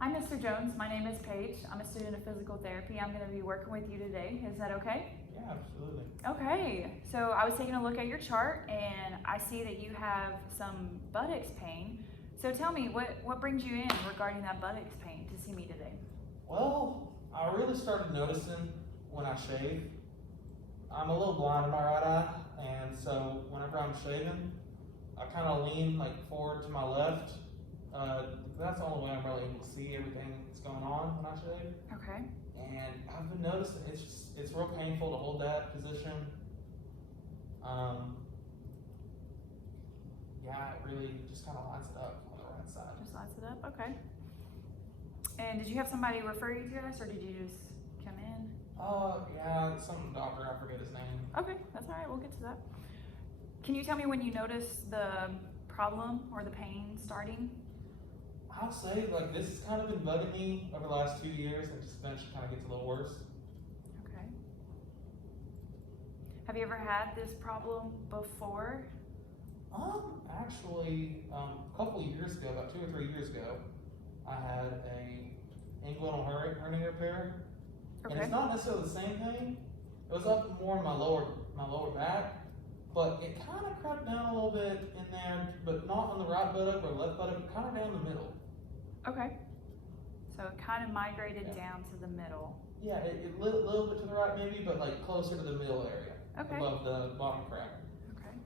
Hi, Mr. Jones. My name is Paige. I'm a student of physical therapy. I'm going to be working with you today. Is that okay? Yeah, absolutely. Okay. So I was taking a look at your chart and I see that you have some buttocks pain. So tell me, what brings you in regarding that buttocks pain to see me today? Well, I really started noticing when I shave. I'm a little blind in my right eye, and so whenever I'm shaving, I kind of lean like forward to my left. That's the only way I'm really able to see everything that's going on when I shave. Okay. And I've been noticing it's real painful to hold that position. Um, yeah, it really just kind of lines it up on the right side. Just lights it up. Okay. And did you have somebody refer you to us or did you just come in? Yeah, some doctor, I forget his name. Okay, that's all right. We'll get to that. Can you tell me when you noticed the problem or the pain starting? I'll say like this has kind of been bugging me over the last 2 years, and just eventually kind of gets a little worse. Okay. Have you ever had this problem before? Actually, a couple of years ago, about 2 or 3 years ago, I had a inguinal hernia repair, and Okay. it's not necessarily the same thing. It was up more in my lower back, but it kind of crept down a little bit in there, but not on the right buttock or left buttock, kind of down the middle. Okay. So it kind of migrated Yeah. down to the middle. Yeah, it little bit to the right maybe, but like closer to the middle area, Okay. above the bottom crack. Okay.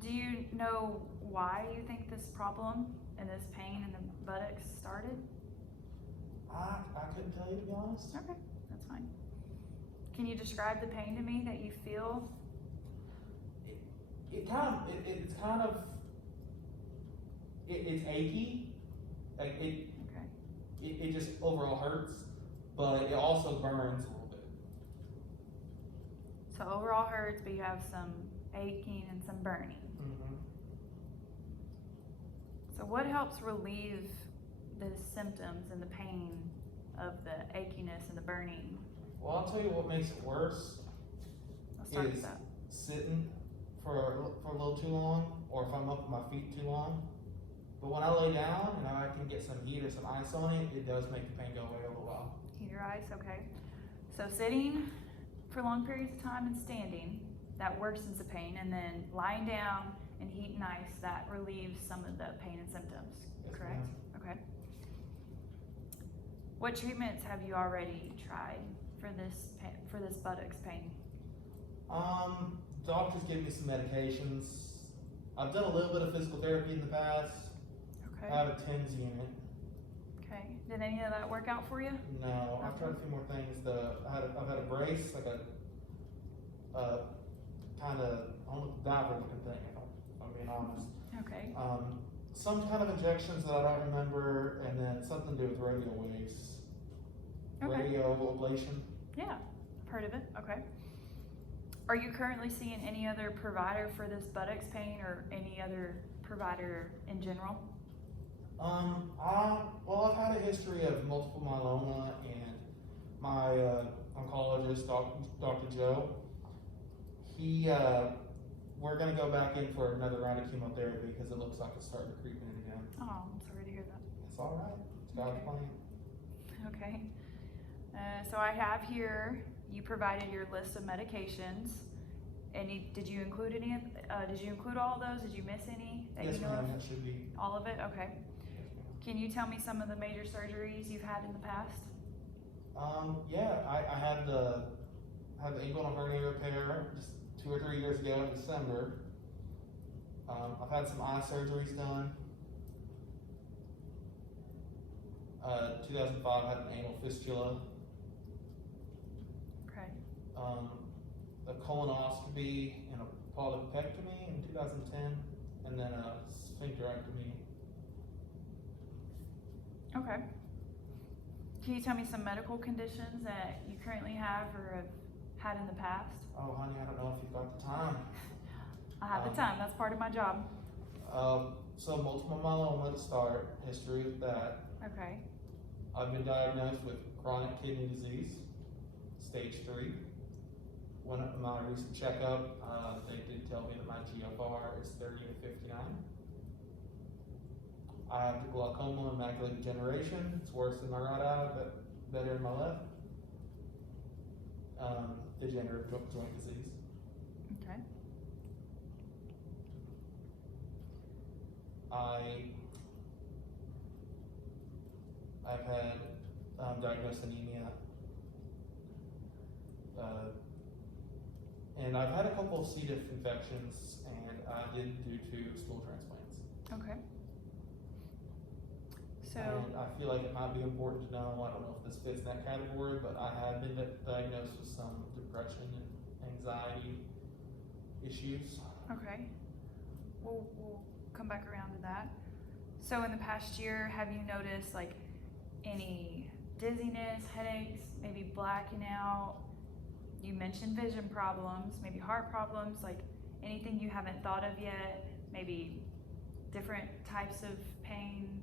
Do you know why you think this problem and this pain in the buttocks started? I couldn't tell you, to be honest. Okay, that's fine. Can you describe the pain to me that you feel? It's kind of it's achy, like Okay. it just overall hurts, but it also burns a little bit. So overall hurts, but you have some aching and some burning. Mm-hmm. So what helps relieve the symptoms and the pain of the achiness and the burning? Well, I'll tell you what makes it worse Let's start with is that. sitting for a little too long, or if I'm up on my feet too long. But when I lay down and I can get some heat or some ice on it, it does make the pain go away a little while. Heat your eyes, okay. So sitting for long periods of time and standing, that worsens the pain, and then lying down and heat and ice, that relieves some of the pain and symptoms, Yes, correct? ma'am. Okay. What treatments have you already tried for this buttocks pain? Doctors give me some medications. I've done a little bit of physical therapy in the past. Okay. I have a TENS unit. Okay. Did any of that work out for you? No, I've tried a few more things. I've had a brace, like a kind of almost diver looking thing, if I'm being honest. Okay. Some kind of injections that I don't remember, and then something to do with radio waves. Okay. Radio ablation. Yeah, I've heard of it. Okay. Are you currently seeing any other provider for this buttocks pain or any other provider in general? Well, I've had a history of multiple myeloma, and my oncologist, Dr. Joe, we're gonna go back in for another round of chemotherapy because it looks like it's starting to creep in again. Oh, I'm sorry to hear that. It's all right. It's God's Okay. plan. Okay. So I have here, you provided your list of medications. Did you include any of, did you include all of those? Did you miss any that Yes, you know ma'am. of? That should be. All of it? Okay. Yes, ma'am. Can you tell me some of the major surgeries you've had in the past? Yeah, I had the inguinal hernia repair just 2 or 3 years ago in December. I've had some eye surgeries done. 2005 I had an anal fistula. Okay. A colonoscopy and a polypectomy in 2010, and then a sphincterectomy. Okay. Can you tell me some medical conditions that you currently have or have had in the past? Oh, honey, I don't know if you've got the time. I have the time. That's part of my job. So multiple myeloma to start, history with that. Okay. I've been diagnosed with chronic kidney disease, stage 3. When at my recent checkup, they did tell me that my GFR is 30 to 59. I have the glaucoma and macular degeneration. It's worse in my right eye, but better in my left. Degenerative joint disease. Okay. I've had diagnosed anemia, and I've had a couple of C. diff infections, and I did do 2 stool transplants. Okay. So, And I feel like it might be important to know, I don't know if this fits in that category, but I have been diagnosed with some depression and anxiety issues. okay. We'll come back around to that. So in the past year, have you noticed like any dizziness, headaches, maybe blacking out? You mentioned vision problems, maybe heart problems, like anything you haven't thought of yet, maybe different types of pain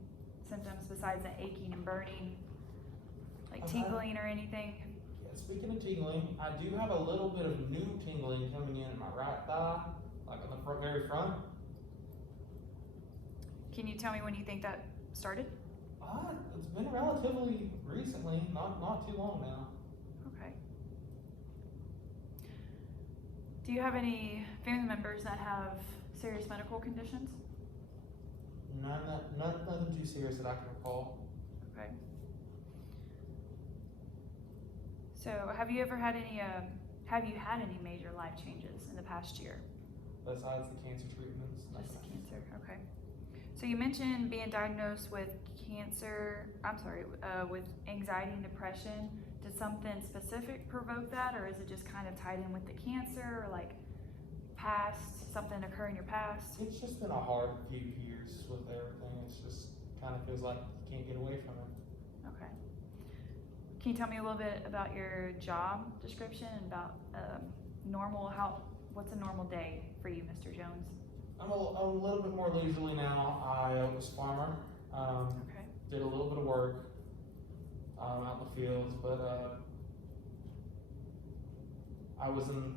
symptoms besides the aching and burning, like tingling or anything? Yeah, speaking of tingling, I do have a little bit of new tingling coming in my right thigh, like on the very front. Can you tell me when you think that started? It's been relatively recently, not too long now. Okay. Do you have any family members that have serious medical conditions? Nothing too serious that I can recall. Okay. So have you ever had any, have you had any major life changes in the past year? Besides the cancer treatments. Just the nothing. cancer, okay. So you mentioned being diagnosed with with anxiety and depression. Did something specific provoke that, or is it just kind of tied in with the cancer, or like something occur in your past? It's just been a hard few years with everything. It's just kind of feels like you can't get away from it. Okay. Can you tell me a little bit about your job description and about what's a normal day for you, Mr. Jones? I'm a little bit more leisurely now. I was a farmer. Okay. Did a little bit of work out in the fields, but I was in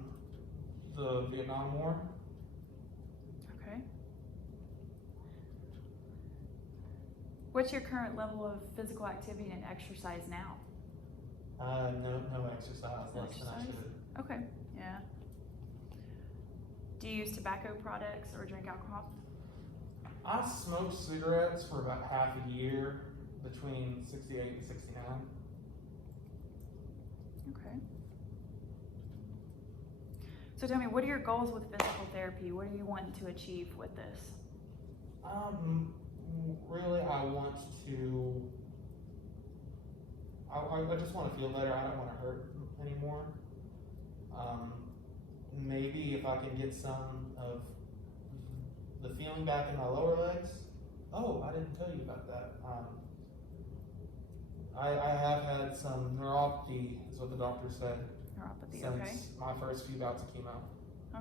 the Vietnam War. Okay. What's your current level of physical activity and exercise now? No exercise, No less than I exercise? should. Okay, yeah. Do you use tobacco products or drink alcohol? I smoked cigarettes for about half a year, between 68 and 69. Okay. So tell me, what are your goals with physical therapy? What are you wanting to achieve with this? Really, I want to. I just want to feel better. I don't want to hurt anymore. Maybe if I can get some of the feeling back in my lower legs. Oh, I didn't tell you about that. I have had some neuropathy, is what the doctor said, Neuropathy, since okay. my first few bouts of chemo.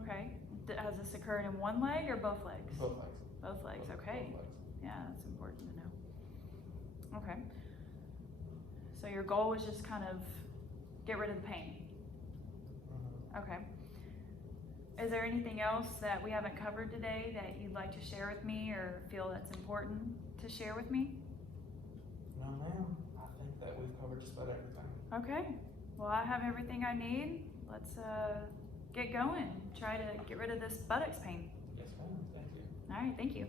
Okay. Has this occurred in one leg or both legs? Both legs. Both legs, okay. Both legs. Yeah, that's important to know. Okay. So your goal was just kind of get rid of the pain. Mhm. Okay. Is there anything else that we haven't covered today that you'd like to share with me or feel that's important to share with me? No, ma'am. I think that we've covered just about everything. Okay. Well, I have everything I need. Let's get going. Try to get rid of this buttocks pain. Yes, ma'am. Thank you. All right, thank you.